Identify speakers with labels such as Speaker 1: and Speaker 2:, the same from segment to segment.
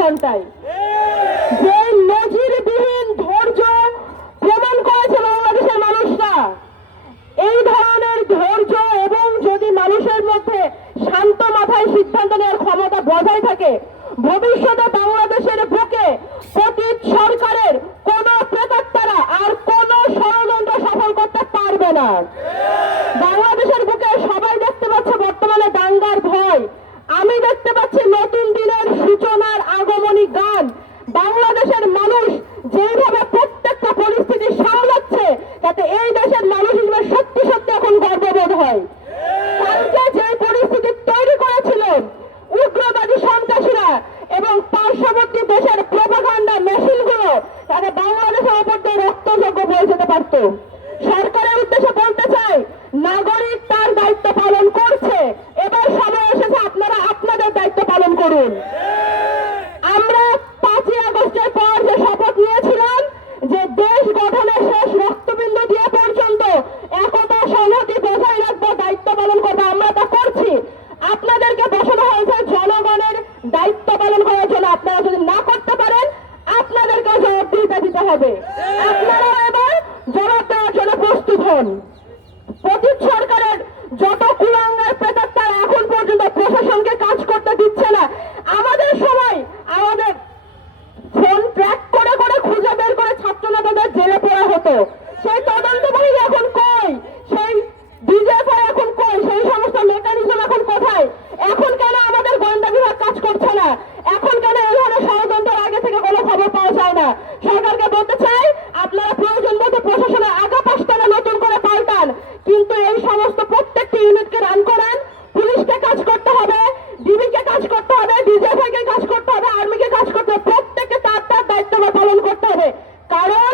Speaker 1: ঘন্টায় যে নজিরবিহীন ধৈর্য প্রমাণ করেছে বাংলাদেশের মানুষরা, এই ধরনের ধৈর্য এবং যদি মানুষের মধ্যে শান্ত মাথায় সিদ্ধান্ত নেওয়ার ক্ষমতা বজায় থাকে, ভবিষ্যতে বাংলাদেশের বুকে পতিত সরকারের কোন প্রেতাত্মারা আর কোন ষড়যন্ত্র সফল করতে পারবে না। বাংলাদেশের মানুষ যেভাবে প্রত্যেকটা পরিস্থিতি সামলাচ্ছে, তাতে এই দেশের মানুষ হিসেবে সত্যি সত্যি এখন গর্ববোধ হয়। কালকে যে পরিস্থিতি তৈরি করেছিলেন উগ্রবাদী সন্ত্রাসীরা এবং পার্শ্ববর্তী দেশের প্রোপাগান্ডা মেশিনগুলো তারা বাংলাদেশের উপর দিয়ে রক্তযোগ্য বয়ে যেতে পারত। সরকারের উদ্দেশ্যে বলতে চাই, নাগরিক পতিত সরকারের যত কুলাঙ্গার প্রেতাত্মার এখন পর্যন্ত প্রশাসনকে কাজ করতে দিচ্ছে না। আমাদের সময় আমাদের ফোন ট্র্যাক করে করে খুঁজে বের করে ছাত্র নেতাদের জেলে পড়া হতো সেই তদন্ত বাহিনী এখন কই সেই ডিজেফআই এখন কই সেই সমস্ত মেকানিজম এখন কোথায় এখন কেন আমাদের গোয়েন্দা বিভাগ কাজ করছে না এখন কেন এই ধরনের ষড়যন্ত্রের আগে থেকে কোনো খবর পাওয়া যায় না সরকারকে বলতে চাই আপনারা প্রয়োজন মতো প্রশাসনের আগা পাশটানা নতুন করে পাল্টান কিন্তু এই সমস্ত প্রত্যেকটি ইউনিটকে রান করান পুলিশকে কাজ করতে হবে ডিবিকে কাজ করতে হবে ডিজিএফআই কে কাজ করতে হবে আর্মিকে কাজ করতে হবে প্রত্যেককে তার তার দায়িত্ব পালন করতে হবে কারণ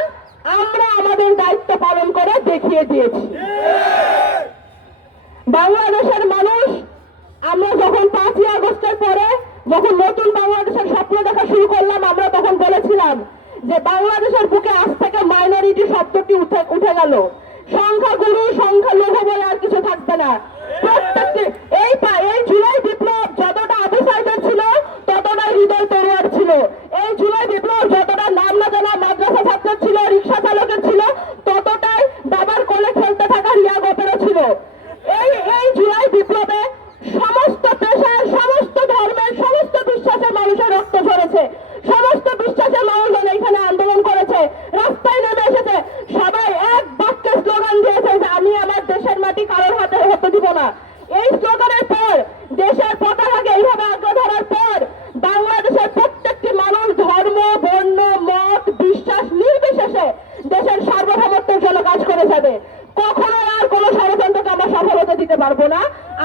Speaker 1: আমরা আমাদের দায়িত্ব পালন করে দিয়েছি। বাংলাদেশের মানুষ, আমরা যখন পাঁচই আগস্টের পরে যখন নতুন বাংলাদেশের স্বপ্ন দেখা শুরু করলাম, আমরা তখন বলেছিলাম যে বাংলাদেশের বুকে আজ থেকে মাইনরিটি শব্দটি উঠে উঠে গেল। সংখ্যাগুরু, সংখ্যালঘু বলে আর কিছু থাকবে না। প্রত্যেকটি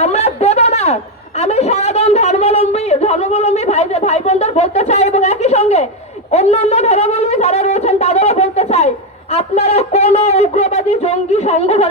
Speaker 1: আমরা দেব না। আমি সনাতন ধর্মাবলম্বী ধর্মাবলম্বী ভাই ভাই বোনদের বলতে চাই এবং একই সঙ্গে অন্যান্য ধর্মাবলম্বী যারা রয়েছেন তাদেরও বলতে চাই, আপনারা কোনো উগ্রবাদী জঙ্গি সংগঠন